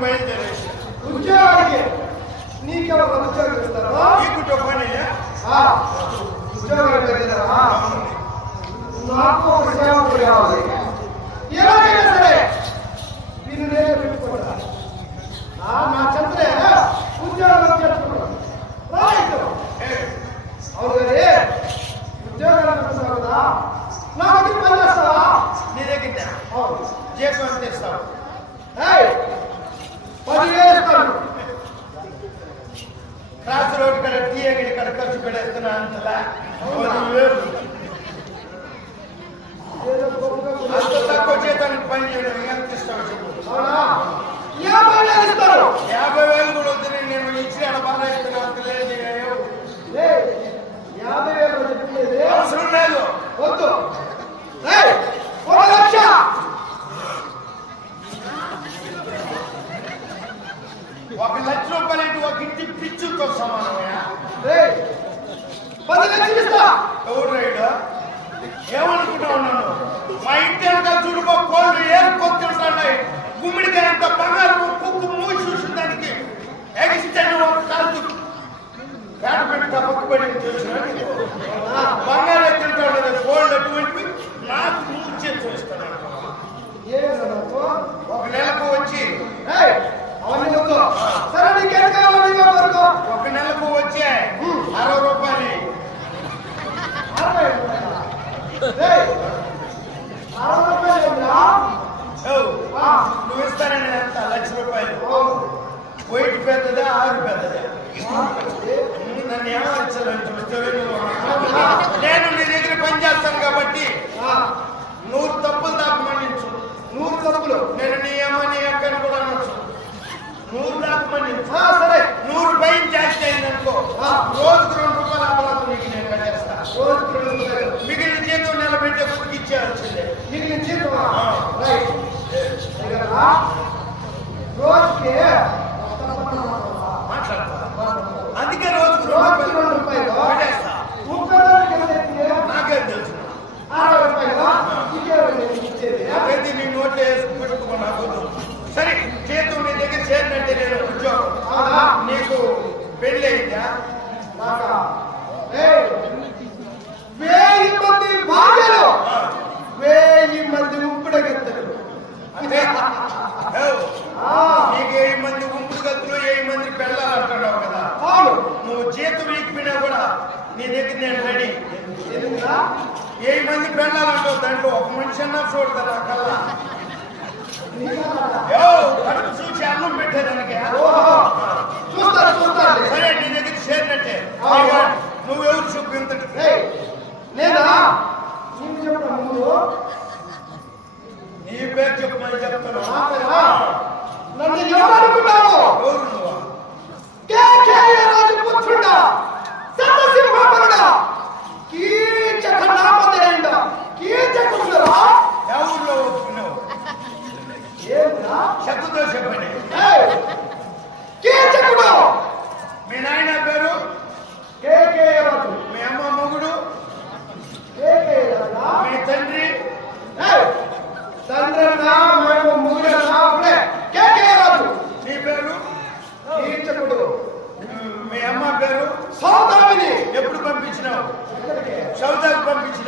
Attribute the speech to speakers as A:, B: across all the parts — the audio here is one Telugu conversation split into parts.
A: బయలుదేరి ఉద్యోగానికి నీకు ఒక ఉద్యోగం ఇస్తారు
B: నీకుంటే పని
A: ఉద్యోగానికి బయలుదేరా. నాకు ఒక సేవకుడు కావాలి. ఎలాగైనా సరే నేను నేనే పెట్టుకుంటా. నా చంద్రే ఉద్యోగంలో చేర్చుకున్నాను రాలేదు అవును కానీ ఉద్యోగాలు పెడతావు కదా నాకు పని చేస్తావా?
B: నీ దగ్గర
A: అవును.
B: జీతం చేస్తావు వదిలేస్తాడు కడ టీఏడి కడ ఖర్చు పెడేస్తున్నా అంతలా? అంత పని చేయడం ఎంత ఇష్టం చెప్పు. చెప్తారండి ఎంత లక్ష రూపాయలు. వైపు పెద్దదే ఆరు పెద్దదే. నన్ను ఏమార్చాలని నేను నీ దగ్గర పనిచేస్తాను కాబట్టి నూరు తప్పులు దాపమనించు
A: నూరు తప్పులు.
B: నేను నీ అమ్మ నీ అక్కని కూడా అనొచ్చు. నూరు
A: దాపమనించు సరే.
B: నూరు పైన చేస్తే అయిందనుకో రోజుకు రెండు రూపాయల అపరాధం నీకు నేను కట్టేస్తా.
A: రోజుకు రెండు రూపాయలు.
B: మిగిలిన జీతం నిలబెట్టే బతికిచ్చేయాల్సిందే
A: మిగిలిన
B: జీతం రైట్. chegar lá, కూర్చున్నా చూడదు కల్లా. కడుపు చూసి అన్నం పెట్టేదానికి
A: చూస్తారు చూస్తారు.
B: సరే నీ దగ్గర చేరినట్టే నువ్వెవరు
A: చూపించట లేదా
B: నీ పేరు చెప్పమని చెప్తాను
A: నన్ను ఎవరనుకున్నావు
B: ఎవరు నువ్వు?
A: రాజపుత్రుడా సతసింహపరుడా కీచక నామధేయుడా.
B: శబ్దంతో చెప్పండి.
A: కీచకుడు
B: మీ నాయన పేరు? మీ అమ్మ మొగుడు? మీ తండ్రి?
A: తండ్రి
B: నీ పేరు?
A: కీచకుడు
B: మీ పేరు?
A: సౌదామిని.
B: ఎప్పుడు పంపించినావు? సౌదాకి పంపించిన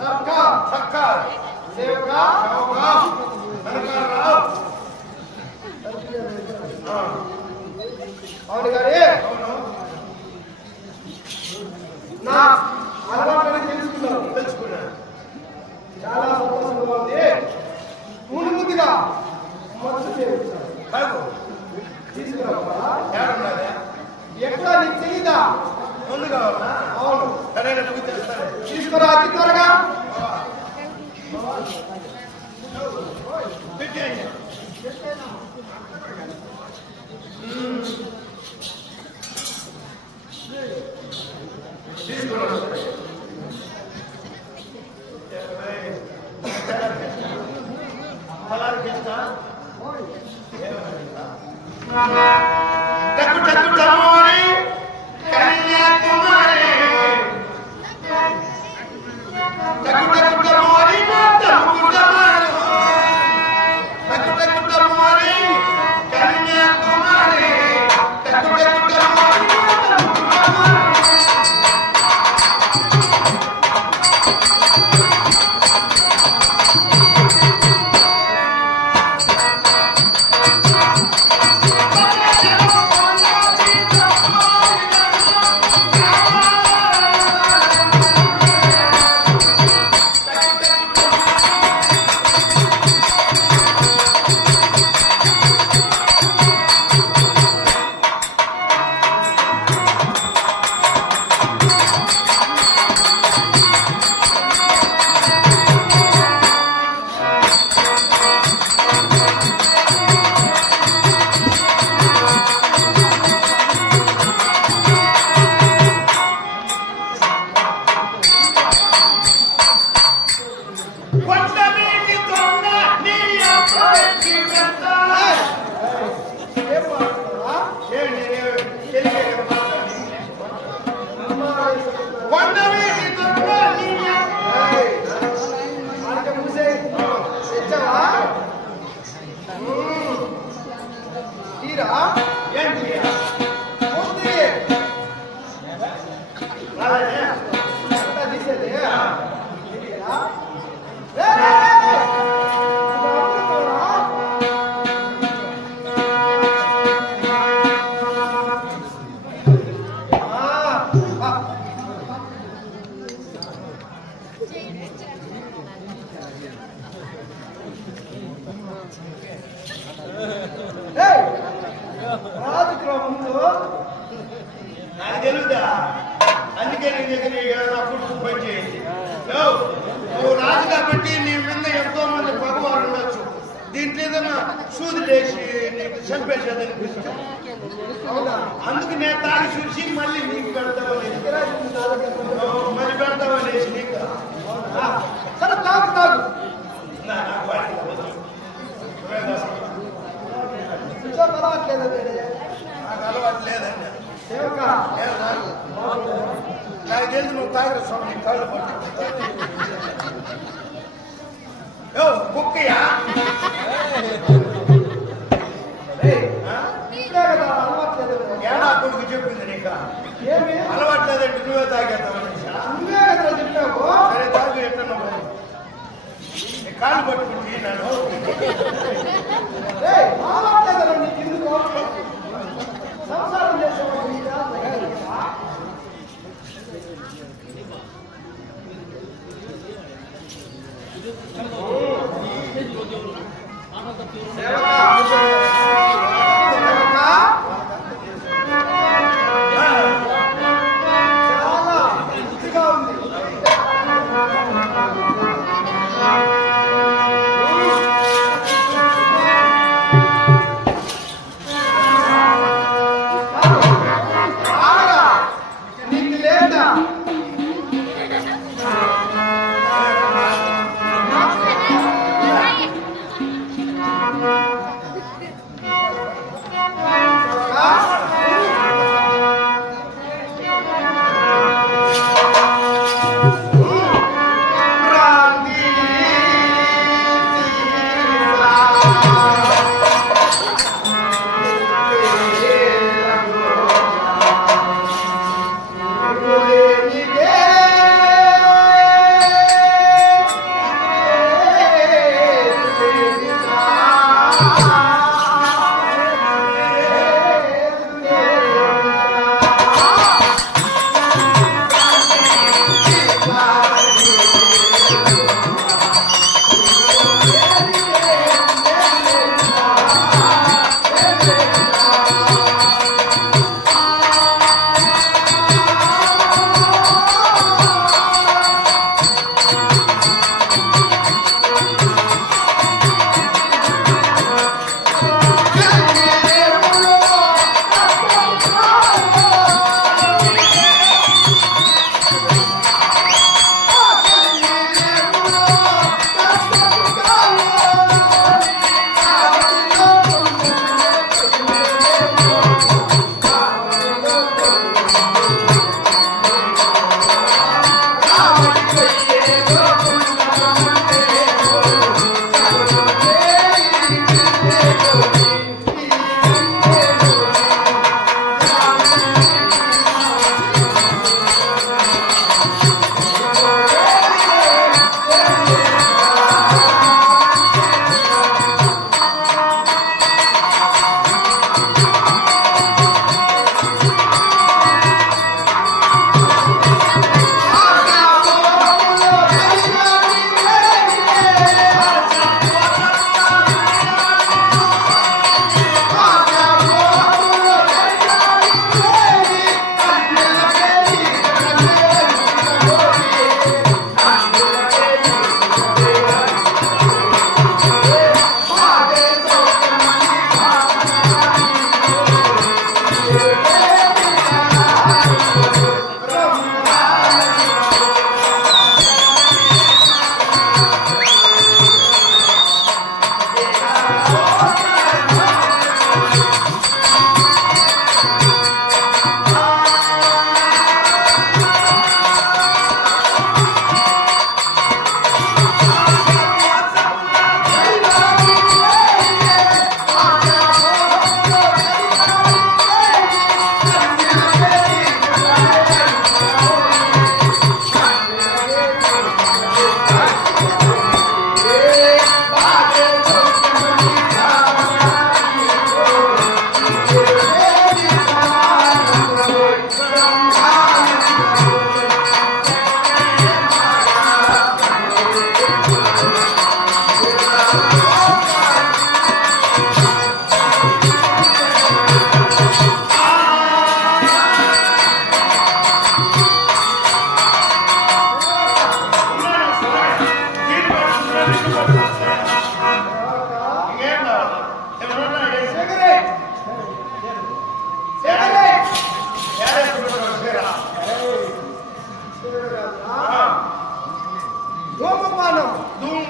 A: सबका सबका सेव
B: का
A: गांव
B: का सरकार राव
A: అవును గారి. నా అలవాట్లని తెలుసుకున్నాను.
B: తెలుసుకున్నాను
A: చాలా సంతోషంగా ఉంది. ముందు ముందుగా మనసు చేయించాను
B: తీసుకురావాలా?
A: ఎక్కడ నీకు
B: తెలీదా? ముందుగా
A: అవును. సరైన
B: చూపించాను Falaram que
A: está? Oi. Eu, eu,
B: eu, eu, eu. எழுதி నువ్వు తాగరా స్వామి కాళ్ళు పట్టు
A: కుక్కయా
B: ఏడా కొడుకు చెప్పింది నీకు అలవాట్లేదంటే నువ్వే తాగేస్తావు
A: నువ్వే కదా చెప్పావు
B: సరే తాగు ఎట్లా కాళ్ళు పట్టుకుంటే నేను
A: ಸೇವಕ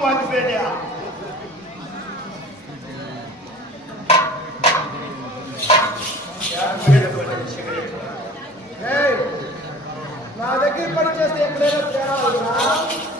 B: ధూమ్ వాచిపేట సిగరెట్
A: ఏయ్, నా దగ్గర పని చేస్తే ఎక్కడైనా తేవాలన్నా ముట్టించా